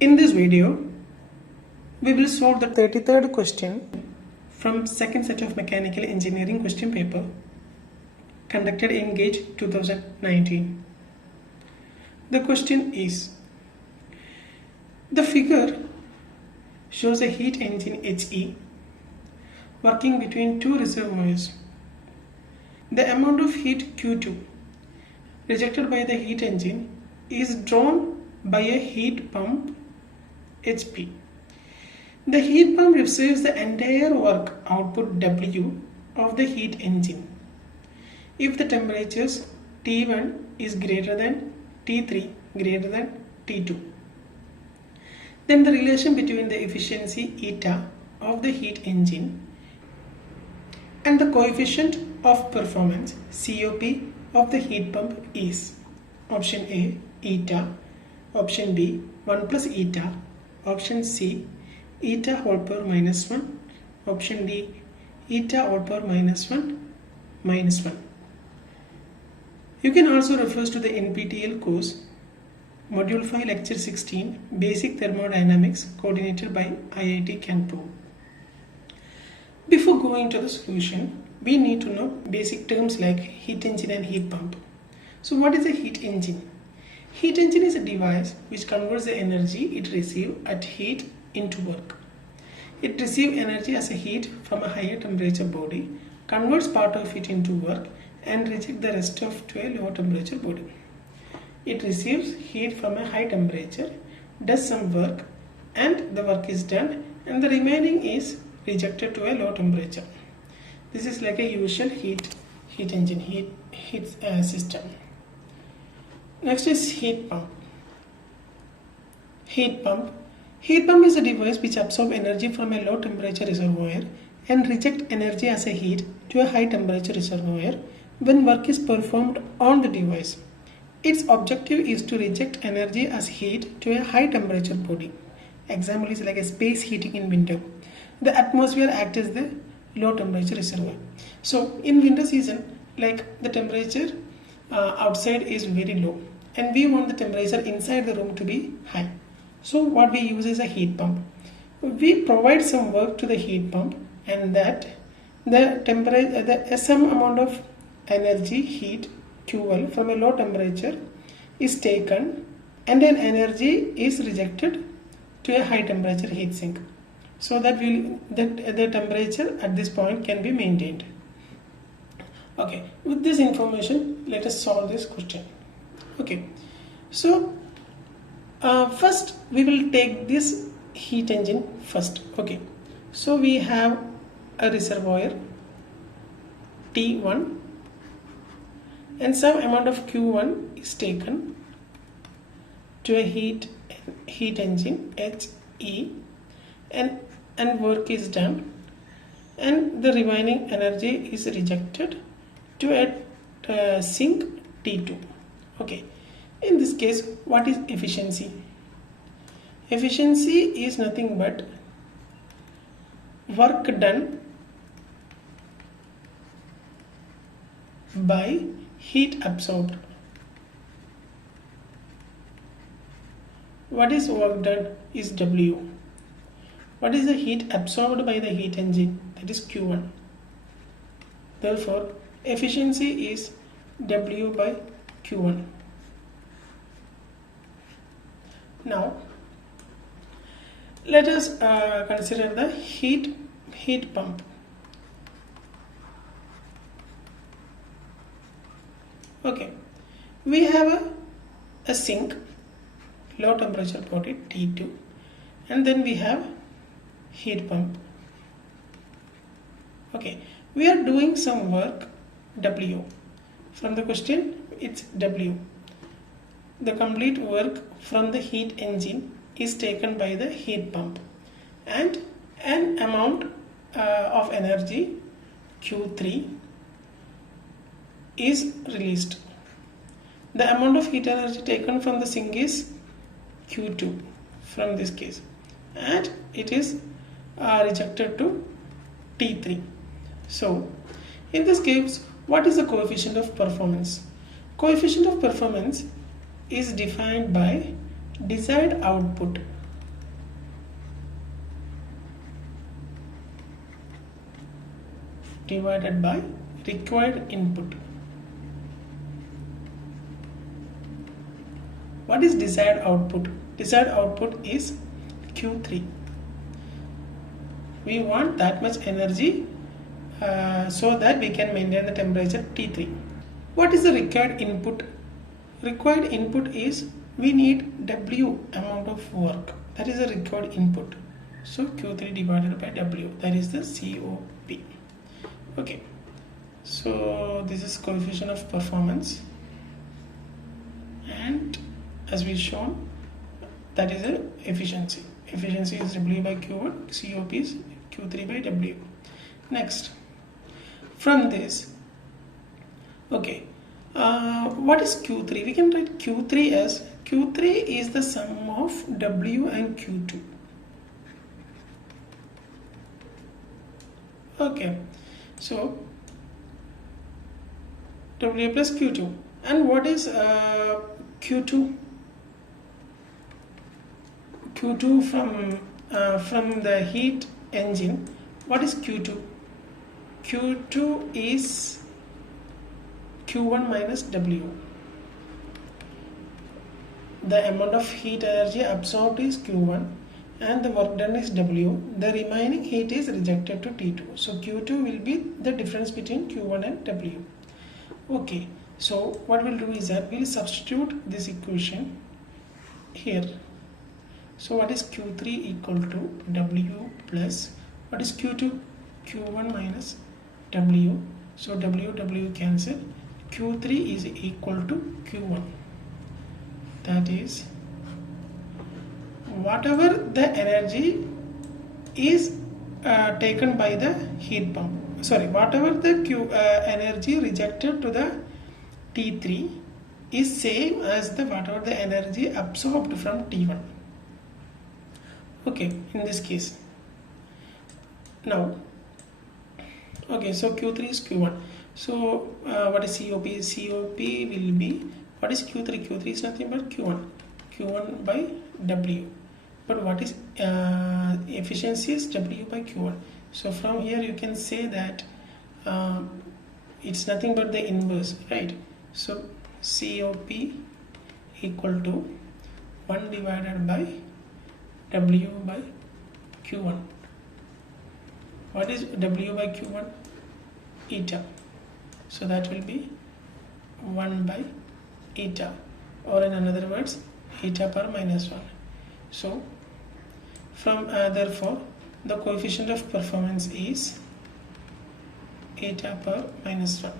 In this video, we will solve the 33rd question from second set of mechanical engineering question paper conducted in Gauge 2019. The question is, the figure shows a heat engine HE working between two reservoirs. The amount of heat Q2 rejected by the heat engine is drawn by a heat pump HP. The heat pump receives the entire work output W of the heat engine if the temperatures T1 is greater than T3 greater than T2. Then the relation between the efficiency eta of the heat engine and the coefficient of performance COP of the heat pump is option A eta, option B 1 plus eta, option C eta whole power minus 1, option D eta whole power minus 1 minus 1. You can also refer to the NPTEL course Module 5 Lecture 16 Basic Thermodynamics coordinated by IIT Kanpur. Before going to the solution, we need to know basic terms like heat engine and heat pump. So what is a heat engine? Heat engine is a device which converts the energy it receives at heat into work. It receives energy as a heat from a higher temperature body, converts part of it into work and rejects the rest of to a lower temperature body. It receives heat from a high temperature, does some work and the work is done and the remaining is rejected to a low temperature. This is like a usual heat engine, heat system. Next is heat pump. Heat pump is a device which absorbs energy from a low temperature reservoir and rejects energy as a heat to a high temperature reservoir when work is performed on the device. Its objective is to reject energy as heat to a high temperature body. Example is like a space heating in winter. The atmosphere acts as the low temperature reservoir. So in winter season, like the temperature outside is very low and we want the temperature inside the room to be high. So what we use is a heat pump. We provide some work to the heat pump and that the temperature, some amount of energy, heat, QL from a low temperature is taken and then energy is rejected to a high temperature heat sink so that the temperature at this point can be maintained. Okay, with this information, let us solve this question. Okay, so first we will take this heat engine first. Okay, so we have a reservoir T1 and some amount of Q1 is taken to a heat engine HE and work is done and the remaining energy is rejected to a sink T2. Okay, in this case, what is efficiency? Efficiency is nothing but work done by heat absorbed. What is work done is W. What is the heat absorbed by the heat engine? That is Q1. Therefore, efficiency is W by Q1. Now, let us consider the heat pump. Okay, we have a sink, low temperature body T2 and then we have heat pump. Okay, we are doing some work W. From the question, it's W. The complete work from the heat engine is taken by the heat pump and an amount of energy Q3 is released. The amount of heat energy taken from the sink is Q2 from this case and it is rejected to T3. So in this case, what is the coefficient of performance? Coefficient of performance is defined by desired output divided by required input. What is desired output? Desired output is Q3. We want that much energy so that we can maintain the temperature T3. What is the required input? Required input is we need W amount of work. That is the required input. So Q3 divided by W, that is the COP. Okay. So this is coefficient of performance, and as we shown, that is the efficiency. Efficiency is W by Q1, COP is Q3 by W. Next, from this, okay, what is Q3? We can write Q3 as Q3 is the sum of W and Q2. Okay, so W plus Q2. And what is Q2? Q2 from the heat engine. What is Q2? Q2 is Q1 minus W. The amount of heat energy absorbed is Q1 and the work done is W. The remaining heat is rejected to T2. So Q2 will be the difference between Q1 and W. Okay, so what we'll do is that we'll substitute this equation here. So what is Q3 equal to W plus, what is Q2? Q1 minus W. So W cancel. Q3 is equal to Q1. That is, whatever the energy is taken by the heat pump, whatever the energy rejected to the T3 is same as the whatever the energy absorbed from T1. Okay, in this case. Now, okay, so Q3 is Q1. So what is COP? COP will be, what is Q3? Q3 is nothing but Q1. Q1 by W. But what is efficiency is W by Q1. So from here you can say that it's nothing but the inverse, right? So COP equal to 1 divided by W by Q1. What is W by Q1? Eta. So that will be 1 by eta, or in other words, eta per minus 1. So from therefore the coefficient of performance is eta per minus 1.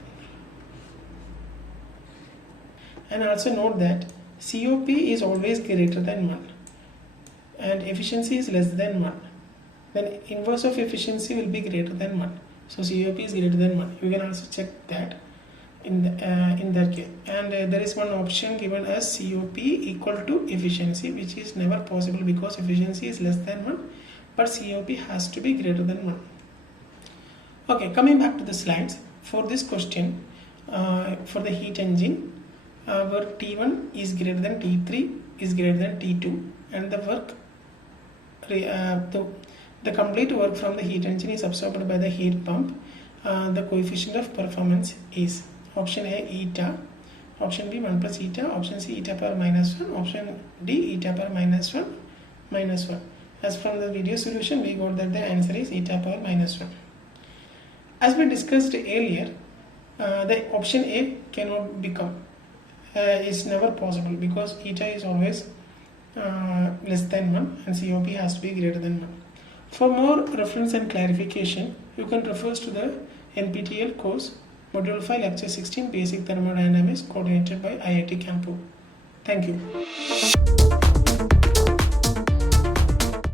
And also note that COP is always greater than 1 and efficiency is less than 1. Then inverse of efficiency will be greater than 1. So COP is greater than 1. You can also check that in that case. And there is one option given as COP equal to efficiency, which is never possible because efficiency is less than 1, but COP has to be greater than 1. Okay, coming back to the slides. For this question, for the heat engine, where T1 is greater than T3 is greater than T2, and the work the complete work from the heat engine is absorbed by the heat pump. The coefficient of performance is option A eta, option B 1 plus eta, option C eta per minus 1, option D eta per minus 1 minus 1. As from the video solution, we got that the answer is eta per minus 1. As we discussed earlier, the option A cannot become, is never possible because eta is always less than 1 and COP has to be greater than 1. For more reference and clarification, you can refer to the NPTEL course Module 5 Lecture 16 Basic Thermodynamics, coordinated by IIT Kanpur. Thank you.